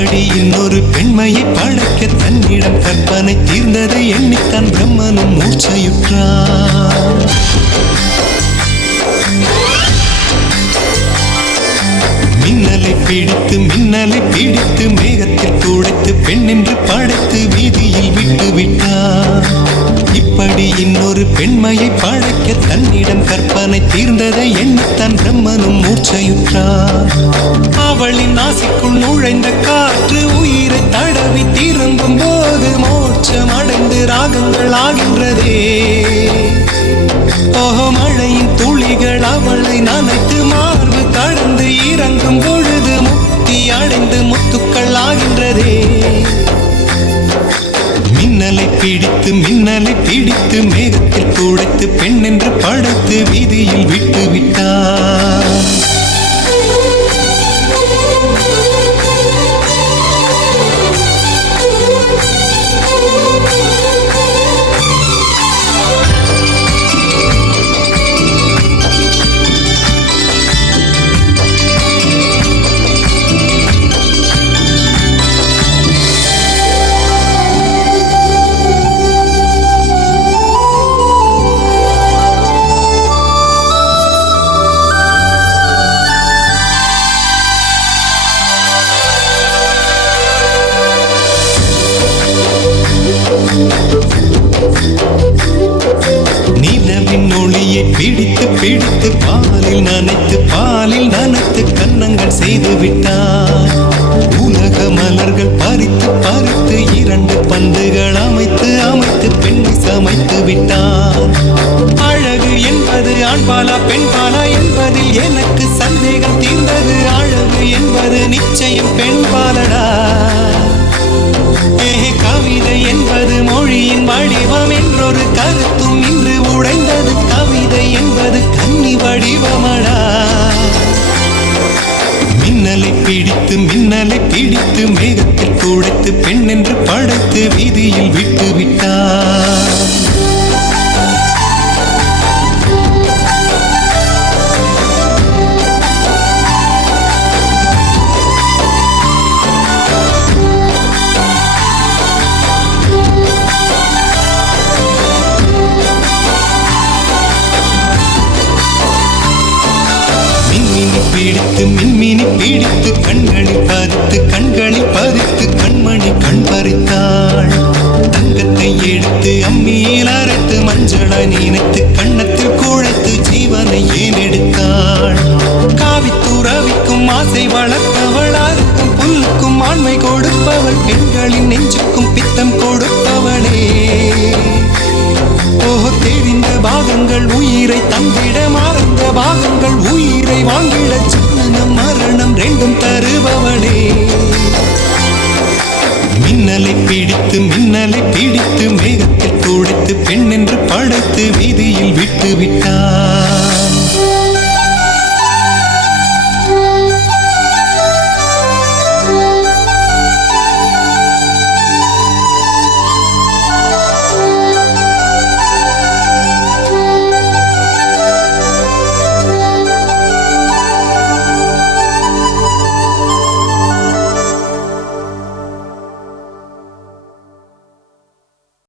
இப்படி இன்னொரு பெண்மையை படைக்க தன்னிடம் கற்பனை தீர்ந்ததை எண்ணித்தான் பிரம்மனும் மூர்ச்சையுற்றான். மின்னலை பிடித்து மேகத்தில் துடைத்து பெண் என்று படைத்து வீதியில் விட்டு விட்டார். இப்படி இன்னொரு பெண்மையை படைக்க தன்னிடம் கற்பனை தீர்ந்ததை எண்ணித்தான் பிரம்மனும் மூர்ச்சையுற்றார். அவளின் நாசிக்குள் நுழைந்த காற்று உயிரை தடவி திரும்பும் போது மோட்சம் அடைந்து ராகங்கள் ஆகின்றதே. ஓஹோ, மழையின் துளிகள் அவளை நனைத்து மார்பு கடந்து இறங்கும் பொழுது முக்தி அடைந்து முத்துக்கள் ஆகின்றதே. மின்னலை பிடித்து மேகத்தில் துடைத்து பெண் என்று படைத்து வீதியில் விட்டு விட்டார். நிலவின் ஒளியை பிடித்து பாலில் நனைத்து கன்னங்கள் செய்து விட்டார். உலக மலர்கள் பறித்து இரண்டு பந்துகள் அமைத்து பெண்ணை சமைத்து விட்டார். அழகு என்பது ஆண்பாலா பெண்பாலா என்பதில் எனக்கு சந்தேகம் தீர்ந்தது. அழகு என்பது நிச்சயம் பெண்பாலடா. கவிதை என்பது மொழியின் வடிவம் என்றொரு கருத்தும் இன்று உடைந்தது. கவிதை என்பது கன்னி வடிவமடா. மின்னலை பிடித்து மேகத்தில் துடைத்து பெண் என்று படைத்து வீதியில் விட்டு விட்டார். மின்மினி பிடித்து கண்களில் பதித்து கண்மணி கண் பறித்தாள். தங்கத்தை எடுத்து அம்மியில் அரைத்து மஞ்சளாய் நினைத்து கண்ணத்தில் குழைத்து ஜீவனை ஏன் எடுத்தாள். காவித்துறவிக்கும் ஆசை வளர்த்தவள், அருக்கும் புல்லுக்கும் ஆண்மை கொடுப்பவள், பெண்களின் நெஞ்சுக்கும் பித்தம் கொடுப்பவளே. ஓஹோ, தெரிந்த பாகங்கள் உயிரை தந்திட மறந்த பாகங்கள் உயிரை வாங்கிட ஜனனம் மரணம் ரெண்டும் தருபவளே. மின்னலை பிடித்து மேகத்தில் துடைத்து பெண் என்று படைத்து வீதியில் விட்டு விட்டார்.